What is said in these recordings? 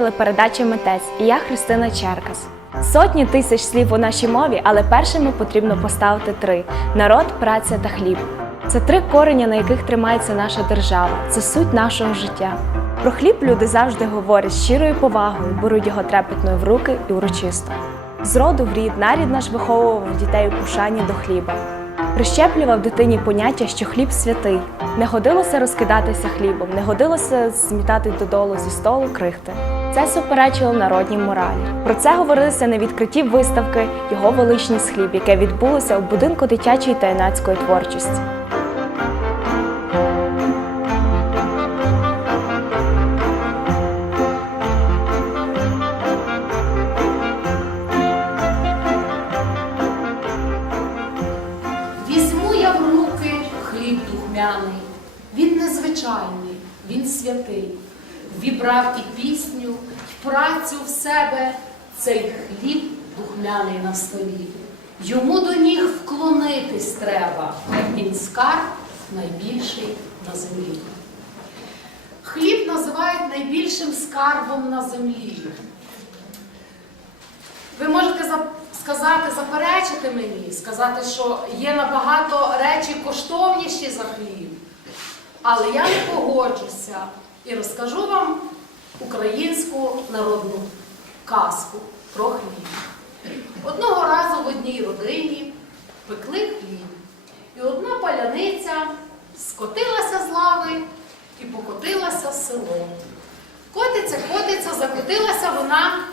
В Митець і я Христина Черкас. Сотні тисяч слів у нашій мові, але першими потрібно поставити три: народ, праця та хліб. Це три корення, на яких тримається наша держава. Це суть нашого життя. Про хліб люди завжди говорять щирою повагою, беруть його трепетною в руки і урочисто. З роду в рід нарід наш виховував дітей у пушанні до хліба. Прищеплював дитині поняття, що хліб святий. Не годилося розкидатися хлібом, не годилося змітати додолу зі столу крихти. Це суперечило народній моралі. Про це говорилося на відкритті виставки Його величність хліб, яке відбулося у будинку дитячої та юнацької творчості. Себе цей хліб духмяний на столі. Йому до ніг вклонитись треба, він скарб найбільший на землі. Хліб називають найбільшим скарбом на землі. Ви можете сказати, заперечити мені, сказати, що є набагато речі коштовніші за хліб. Але я не погоджуся і розкажу вам українську народну казку про хліб. Одного разу в одній родині пекли хліб, і одна паляниця скотилася з лави і покотилася в село. Котиться, котиться, закотилася вона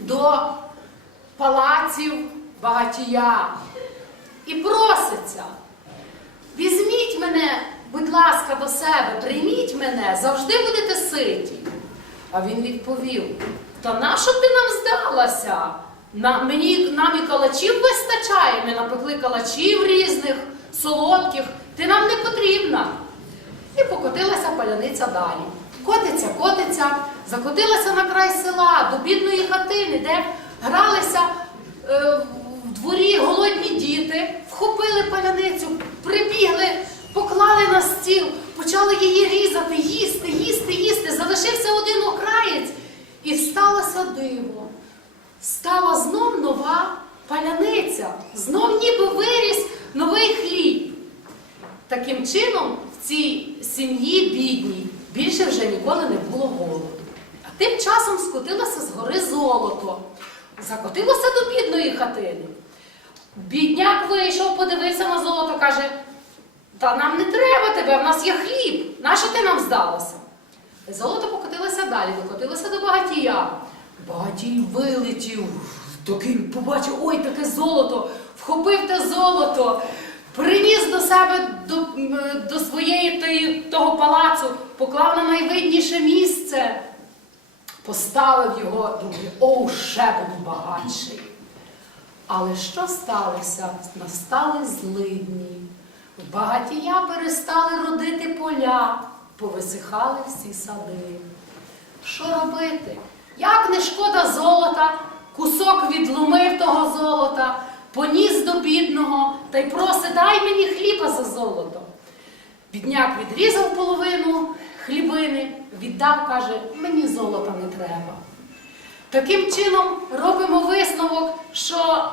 до палаців багатія і проситься. Візьміть мене, будь ласка, до себе, прийміть мене, завжди будете ситі. А він відповів: Та нащо ти нам здалася? На, мені, нам і калачів вистачає, ми напекли калачів різних, солодких, ти нам не потрібна. І покотилася паляниця далі. Котиться, котиться, закотилася на край села, до бідної хатини, де гралися е, в дворі голодні діти, вхопили паляницю, прибігли, поклали на стіл, почали її різати, їсти, їсти, їсти. Залишився один окраєць, і сталося диво. Стала знов нова паляниця, знов ніби виріс новий хліб. Таким чином, в цій сім'ї бідній більше вже ніколи не було голоду. А тим часом скотилося з гори золото, закотилося до бідної хатини. Бідняк вийшов, подивився на золото, каже: Та нам не треба тебе, в нас є хліб. Нащо ти нам здалося? Золото покотилося далі, докотилося до багатія. Багатій вилетів, такий побачив, ой, таке золото, вхопив те золото, приніс до себе до, до своєї тої- того палацу, поклав на найвидніше місце, поставив його, думає, о, ще буду багатший. Але що сталося? Настали злидні. Багатія перестали родити поля, повисихали всі сади. Що робити? Як не шкода золота, кусок відломив того золота, поніс до бідного та й просить, дай мені хліба за золото. Бідняк відрізав половину хлібини, віддав, каже, мені золота не треба. Таким чином робимо висновок, що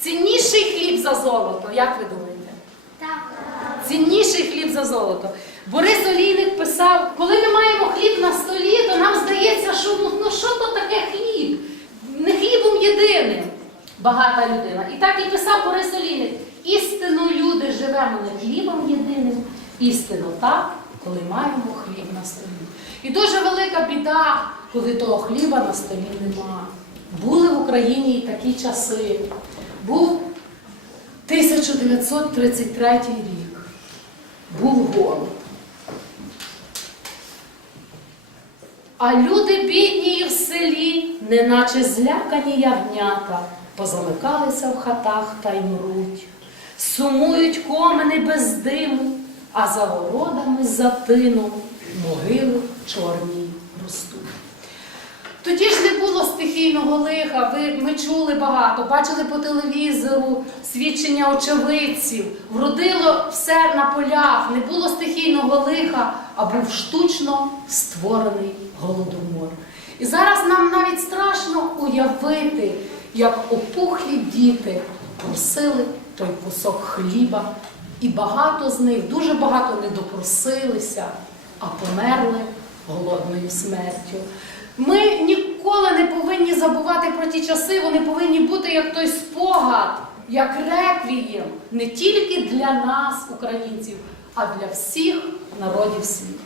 цінніший хліб за золото, як ви думаєте? Цінніший хліб за золото. Борис Олійник писав, коли ми маємо хліб на столі, то нам здається, що ну, ну що то таке хліб? Не хлібом єдиним. Багата людина. І так і писав Борис Олійник. Істину люди живемо не хлібом єдиним, істину так, коли маємо хліб на столі. І дуже велика біда, коли того хліба на столі нема. Були в Україні і такі часи. Був 1933 рік. Був голод. А люди бідні в селі, неначе злякані ягнята, позамикалися в хатах та й мруть. Сумують комини без диму, а за городами за тином могили чорні ростуть. Тоді ж не було стихійного лиха. Ви ми чули багато, бачили по телевізору свідчення очевидців. Вродило все на полях, не було стихійного лиха, а був штучно створений голодомор. І зараз нам навіть страшно уявити, як опухлі діти просили той кусок хліба, і багато з них, дуже багато не допросилися, а померли голодною смертю. Ми ніколи не повинні забувати про ті часи, вони повинні бути як той спогад, як реквієм, не тільки для нас, українців, а для всіх народів світу.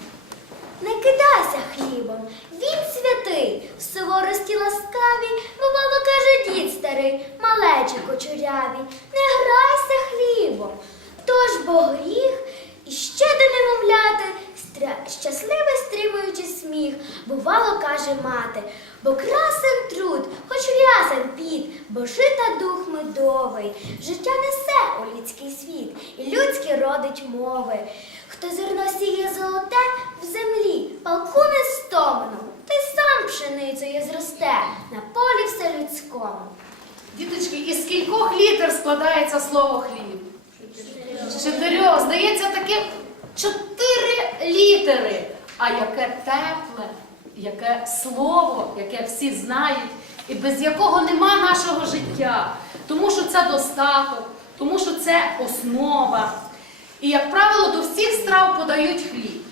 Не кидайся хлібом, він святий, в суворості ласкаві, бувало, каже дід старий, малечі кочуряві, не грайся хлібом, тож бо гріх, і ще до немовляти, стря- щасливий стримуючи сміх, бувало, каже мати, бо красен труд, хоч рясен піт, бо жита дух медовий, життя несе у людський світ, і людські родить мови. Хто зерно сіє золоте в землі, палку не стоману, ти сам пшеницею зросте на полі все людському. Діточки, із кількох літер складається слово хліб? З чотирьох. Здається, таке чотири літери. А яке тепле, яке слово, яке всі знають, і без якого нема нашого життя. Тому що це достаток, тому що це основа. І, як правило, до всіх страв подають хліб.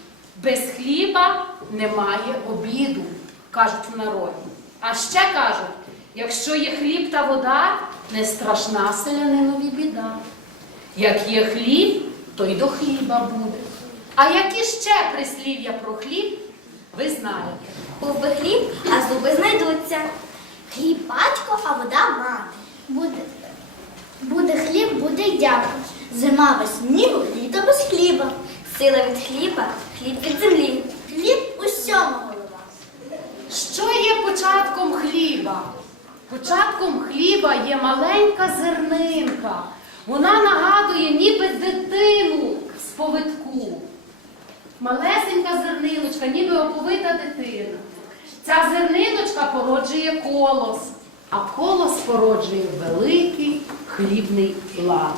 Без хліба немає обіду, кажуть в народі. А ще кажуть, якщо є хліб та вода, не страшна селянинові біда. Як є хліб, то й до хліба буде. А які ще прислів'я про хліб, ви знаєте. Був би хліб, а зуби знайдуться. Хліб батько, а вода мати. Буде, буде хліб, буде й дяка. Зима без снігу, літо без хліба. Сила від хліба, хліб від землі. Хліб усьому голова. Що є початком хліба? Початком хліба є маленька зернинка. Вона нагадує ніби дитину з повитку. Малесенька зерниночка, ніби оповита дитина. Ця зерниночка породжує колос, а колос породжує великий хлібний лад.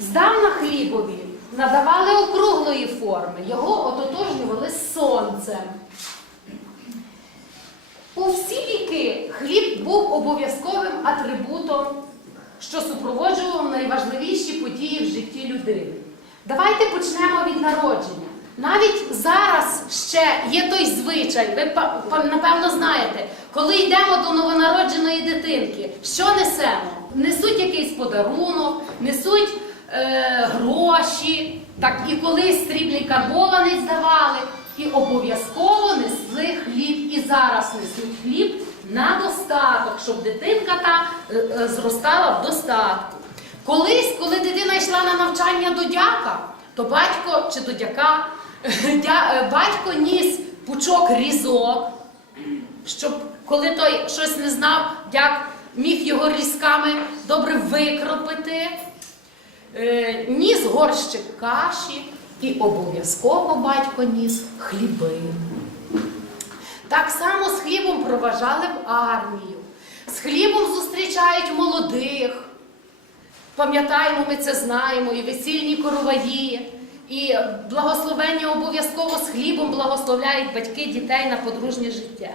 Здавна хлібові надавали округлої форми, його ототожнювали з сонцем. У всі віки хліб був обов'язковим атрибутом, що супроводжував найважливіші події в житті людини. Давайте почнемо від народження. Навіть зараз ще є той звичай, ви напевно знаєте, коли йдемо до новонародженої дитинки, що несемо? Несуть якийсь подарунок, несуть е, гроші, так і колись срібний карбованець давали, і обов'язково несли хліб. І зараз несуть хліб на достаток, щоб дитинка та е, е, зростала в достатку. Колись, коли дитина йшла на навчання до дяка, то батько чи до дяка, дя- е, батько ніс пучок різок, щоб коли той щось не знав, дяк міг його різками добре викропити, Е, ніс горщик каші і обов'язково батько ніс хліби. Так само з хлібом проважали в армію. З хлібом зустрічають молодих. Пам'ятаємо, ми це знаємо, і весільні короваї, і благословення обов'язково з хлібом благословляють батьки дітей на подружнє життя.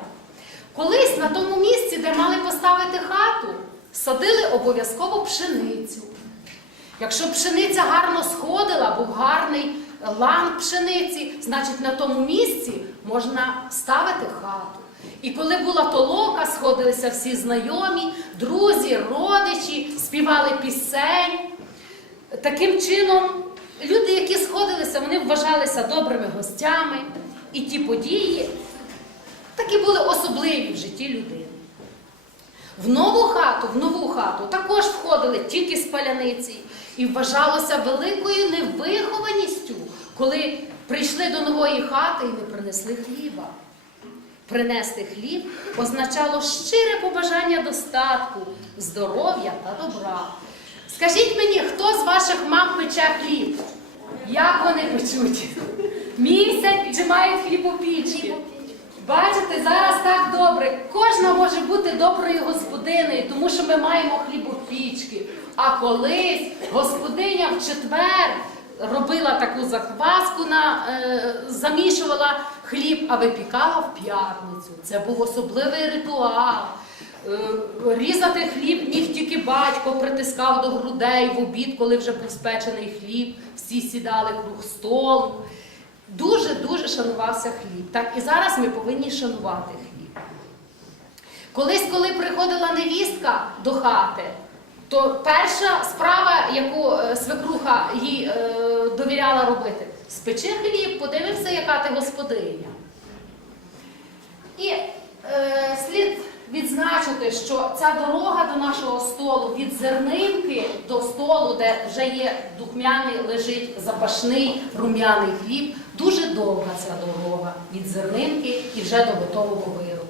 Колись на тому місці, де мали поставити хату, садили обов'язково пшеницю. Якщо пшениця гарно сходила, був гарний лан пшениці, значить на тому місці можна ставити хату. І коли була толока, сходилися всі знайомі, друзі, родичі, співали пісень. Таким чином, люди, які сходилися, вони вважалися добрими гостями, і ті події такі були особливі в житті людини. В нову хату, в нову хату також входили тільки з паляниці. І вважалося великою невихованістю, коли прийшли до нової хати і не принесли хліба. Принести хліб означало щире побажання достатку, здоров'я та добра. Скажіть мені, хто з ваших мам пече хліб? Як вони печуть? Місяць чи мають хлібопічки? Бачите, зараз так добре. Кожна може бути доброю господинею, тому що ми маємо хлібопічки. А колись господиня в четвер робила таку закваску, на, е, замішувала хліб, а випікала в п'ятницю. Це був особливий ритуал. Е, Різати хліб міг тільки батько, притискав до грудей в обід, коли вже був спечений хліб, всі сідали круг столу. Дуже-дуже шанувався хліб. Так і зараз ми повинні шанувати хліб. Колись, коли приходила невістка до хати, то перша справа, яку е, свекруха їй е, довіряла робити, спечи хліб, подивився, яка ти господиня. І е, слід відзначити, що ця дорога до нашого столу від зернинки до столу, де вже є духмяний, лежить запашний рум'яний хліб, дуже довга ця дорога від зернинки і вже до готового виробу.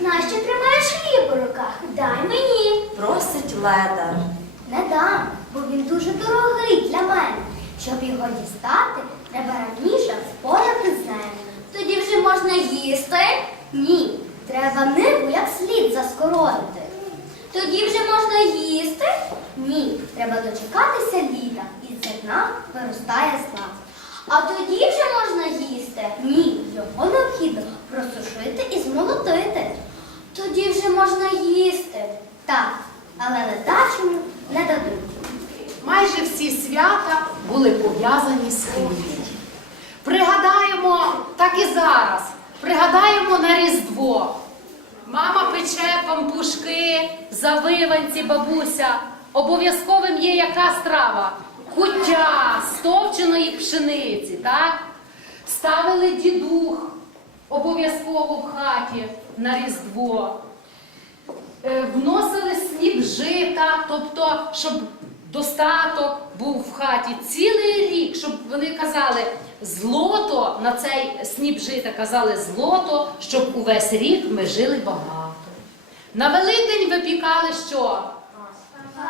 Нащо тримаєш хліб у руках? Дай мені. Просить ледар. Не дам, бо він дуже дорогий для мене. Щоб його дістати, треба раніше впорати з ним. Тоді вже можна їсти? Ні. Треба ниву як слід заскородити. Тоді вже можна їсти? Ні. Треба дочекатися літа, і зерна виростає зла. А тоді вже можна їсти? Ні. Його необхідно просушити і змолотити. Тоді вже можна їсти. Так, але ледачому не дадуть. Майже всі свята були пов'язані з хлібом. Пригадаємо, так і зараз, пригадаємо на Різдво. Мама пече пампушки, завиванці, бабуся. Обов'язковим є яка страва? Куття з товченої пшениці, так? Ставили дідух обов'язково в хаті на Різдво. Е, вносили сніп жита, тобто, щоб достаток був в хаті цілий рік, щоб вони казали злото на цей сніп жита, казали злото, щоб увесь рік ми жили багато. На Великдень випікали що?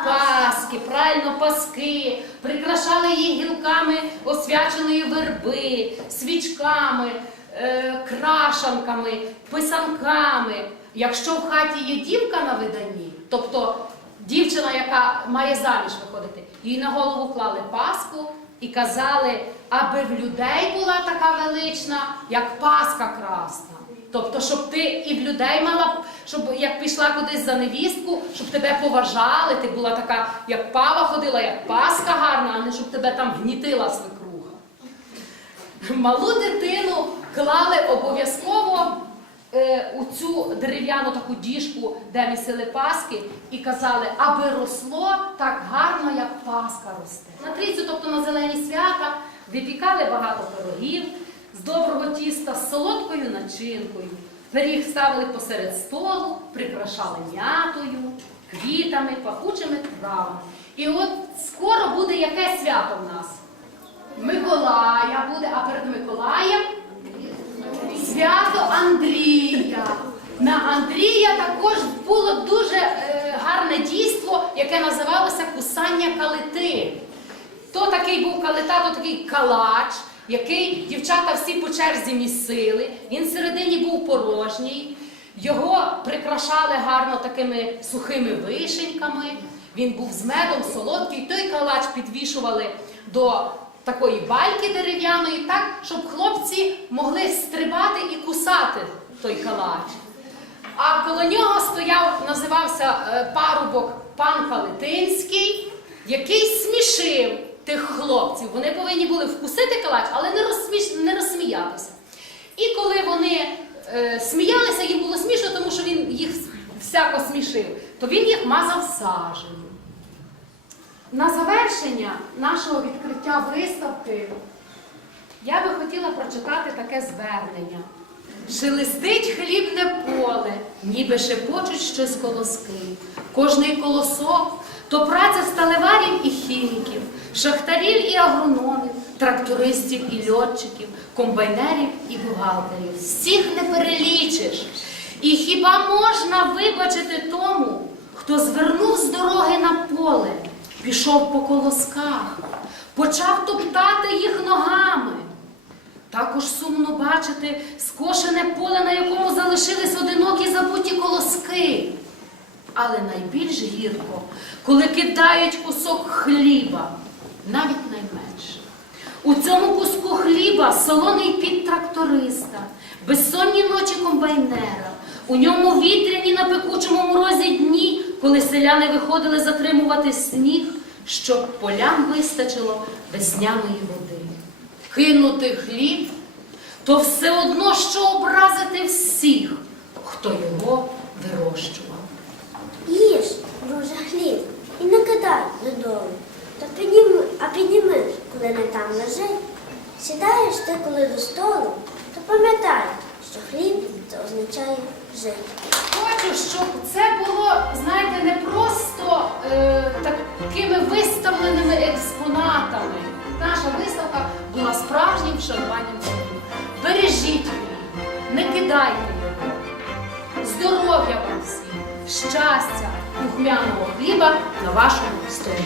Паски, правильно паски, прикрашали їх гілками освяченої верби, свічками, е, крашанками, писанками. Якщо в хаті є дівка на виданні, тобто дівчина, яка має заміж виходити, їй на голову клали паску і казали, аби в людей була така велична, як паска красна. Тобто, щоб ти і в людей мала, щоб як пішла кудись за невістку, щоб тебе поважали, ти була така, як пава ходила, як паска гарна, а не щоб тебе там гнітила свекруха. Малу дитину клали обов'язково у цю дерев'яну таку діжку, де місили паски, і казали, аби росло так гарно, як паска росте. На трійцю, тобто на зелені свята, випікали багато пирогів з доброго тіста, з солодкою начинкою. Пиріг ставили посеред столу, прикрашали м'ятою, квітами, пахучими травами. І от скоро буде яке свято в нас? Миколая буде, а перед Миколаєм свято Андрія. На Андрія також було дуже е, гарне дійство, яке називалося кусання калити. То такий був калита, то такий калач, який дівчата всі по черзі місили. Він всередині був порожній. Його прикрашали гарно такими сухими вишеньками. Він був з медом солодкий. Той калач підвішували до такої бальки дерев'яної, так, щоб хлопці могли стрибати і кусати той калач. А коло нього стояв, називався е, парубок пан Калитинський, який смішив тих хлопців. Вони повинні були вкусити калач, але не, розсміш... не розсміятися. І коли вони е, сміялися, їм було смішно, тому що він їх всяко смішив, то він їх мазав сажею. На завершення нашого відкриття виставки я би хотіла прочитати таке звернення. Шелестить хлібне поле, ніби шепочуть щось колоски. Кожний колосок то праця сталеварів і хіміків, шахтарів і агрономів, трактористів і льотчиків, комбайнерів і бухгалтерів. Всіх не перелічиш. І хіба можна вибачити тому, хто звернув з дороги на поле, пішов по колосках, почав топтати їх ногами. Також сумно бачити скошене поле, на якому залишились одинокі забуті колоски. Але найбільш гірко, коли кидають кусок хліба, навіть найменше. У цьому куску хліба солоний під тракториста, безсонні ночі комбайнера, у ньому вітряні на пекучому морозі дні, коли селяни виходили затримувати сніг, щоб полям вистачило весняної води. Кинути хліб то все одно, що образити всіх, хто його вирощував. Їж, друже, хліб, і не кидай додому. Та підніми, а підніми, коли не там лежить. Сідаєш ти коли до столу, то пам'ятай, що хліб це означає жити. Хочу, щоб це було, знаєте, не просто е, такими виставленими експонатами. Наша виставка була справжнім вшануванням хлібу. Бережіть хліб, не кидайте його. Здоров'я вам всім, щастя, духмяного хліба на вашому столі.